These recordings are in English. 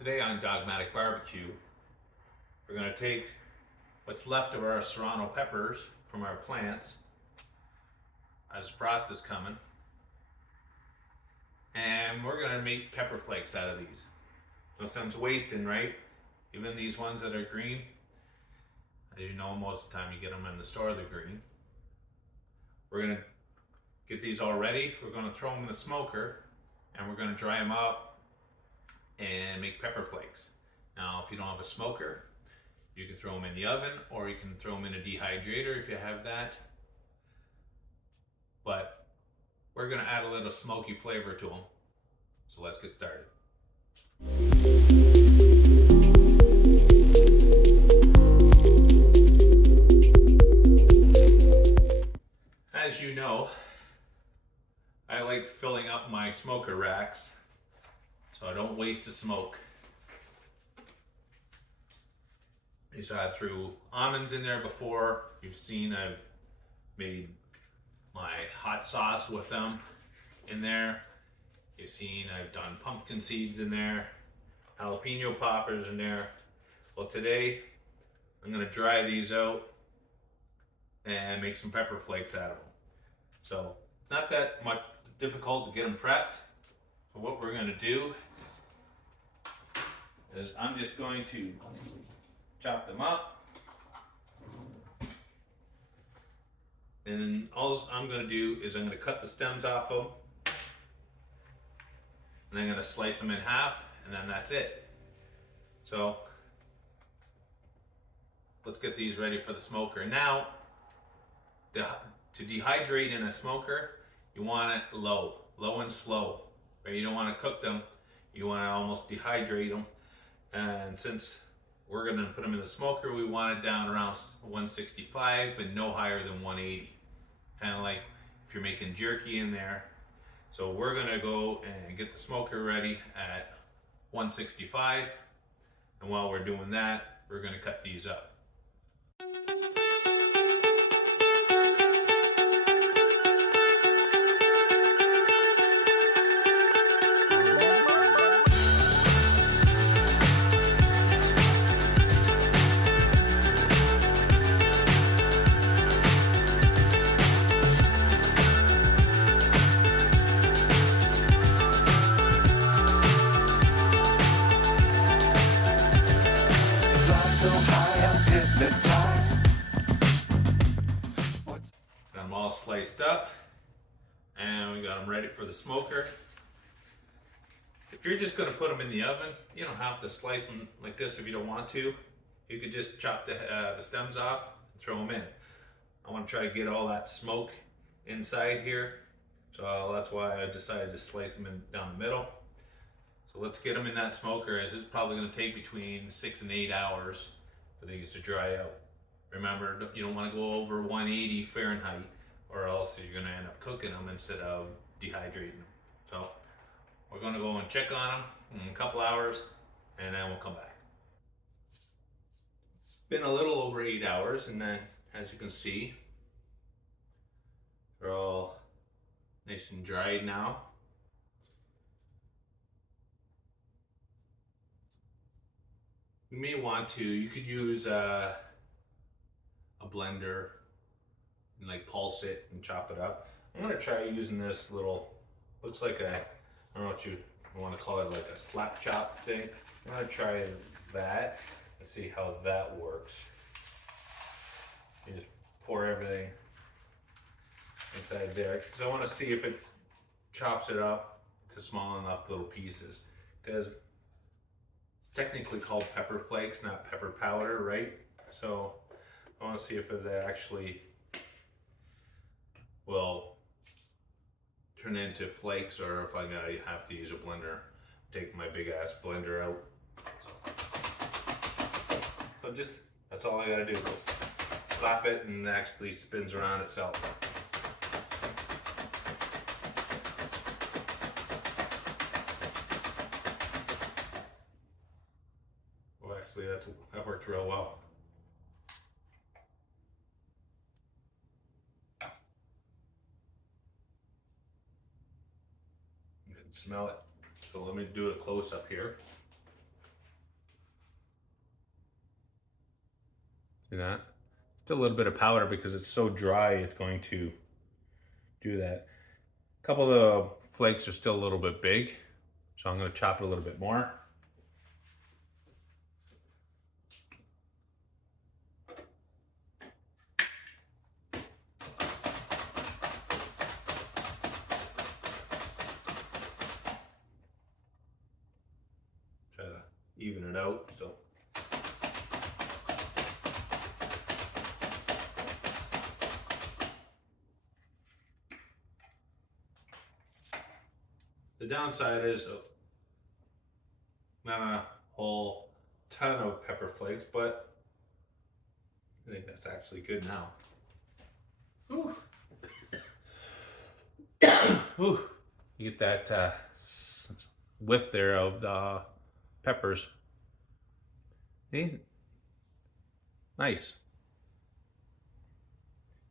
Today on Dogmatic Barbecue, we're going to take what's left of our serrano peppers from our plants as frost is coming, and we're going to make pepper flakes out of these. No sense wasting, right? Even these ones that are green, as you know, most of the time you get them in the store, they're green. We're going to get these all ready. We're going to throw them in the smoker, and we're going to dry them out and make pepper flakes. Now, if you don't have a smoker, you can throw them in the oven, or you can throw them in a dehydrator if you have that. But we're gonna add a little smoky flavor to them. So let's get started. As you know, I like filling up my smoker racks so I don't waste the smoke. I threw almonds in there before. You've seen I've made my hot sauce with them in there. You've seen I've done pumpkin seeds in there, jalapeno poppers in there. Well, today I'm gonna dry these out and make some pepper flakes out of them. So it's not that much difficult to get them prepped. So what we're gonna do is I'm just going to chop them up, and then all I'm going to do is I'm going to cut the stems off of them, and I'm going to slice them in half, and then that's it. So let's get these ready for the smoker. Now, to dehydrate in a smoker, you want it low and slow. Right? You don't want to cook them, you want to almost dehydrate them. And since we're going to put them in the smoker, we want it down around 165, but no higher than 180. Kind of like if you're making jerky in there. So we're going to go and get the smoker ready at 165. And while we're doing that, we're going to cut these up. So high, I'm hypnotized. Got them all sliced up, and we got them ready for the smoker. If you're just going to put them in the oven, you don't have to slice them like this if you don't want to. You could just chop the stems off and throw them in. I want to try to get all that smoke inside here, so that's why I decided to slice them down the middle. So let's get them in that smoker, as it's probably going to take between 6 and 8 hours for these to dry out. Remember, you don't want to go over 180 Fahrenheit, or else you're going to end up cooking them instead of dehydrating them. So we're going to go and check on them in a couple hours, and then we'll come back. It's been a little over 8 hours, and then as you can see, they're all nice and dried now. You may want to, you could use a blender and like pulse it and chop it up. I'm gonna try using this little, looks like I don't know what you want to call it, like a slap chop thing. I'm gonna try that and see how that works. You just pour everything inside there, because I want to see if it chops it up to small enough little pieces, because it's technically called pepper flakes, not pepper powder, right? So I want to see if it actually will turn into flakes, or if I gotta have to use a blender. Take my big ass blender out. So just, that's all I gotta do. Just slap it and it actually spins around itself. Actually, that worked real well. You can smell it. So let me do a close up here. See that? Just a little bit of powder because it's so dry, it's going to do that. A couple of the flakes are still a little bit big, so I'm going to chop it a little bit more. Try to even it out. So the downside is not a whole ton of pepper flakes, but I think that's actually good now. Ooh. Ooh. You get that whiff there of the peppers. Nice.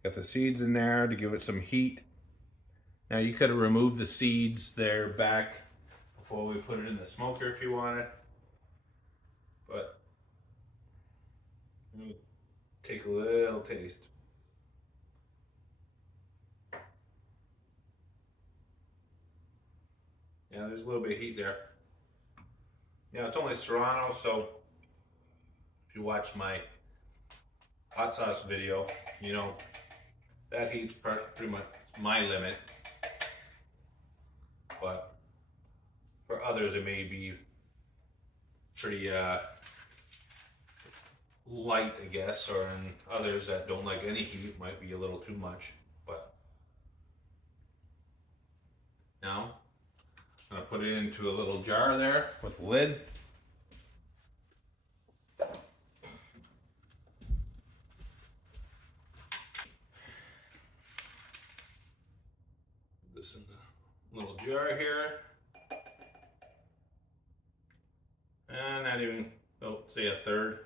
Got the seeds in there to give it some heat. Now you could have removed the seeds there back before we put it in the smoker if you wanted. But let me take a little taste. Yeah, there's a little bit of heat there. Yeah, it's only Serrano, so if you watch my hot sauce video, you know that heat's pretty much my limit. But for others, it may be pretty light, I guess, or in others that don't like any heat, it might be a little too much. But now I'm gonna put it into a little jar there with the lid. Put this in the little jar here. And not even, oh, say a third.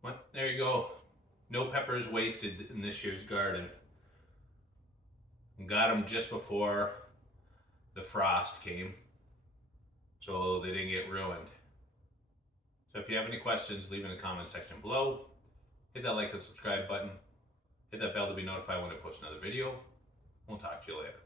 What? There you go. No peppers wasted in this year's garden. Got them just before the frost came, so they didn't get ruined. So if you have any questions, leave in the comment section below. Hit that like and subscribe button. Hit that bell to be notified when I post another video. We'll talk to you later.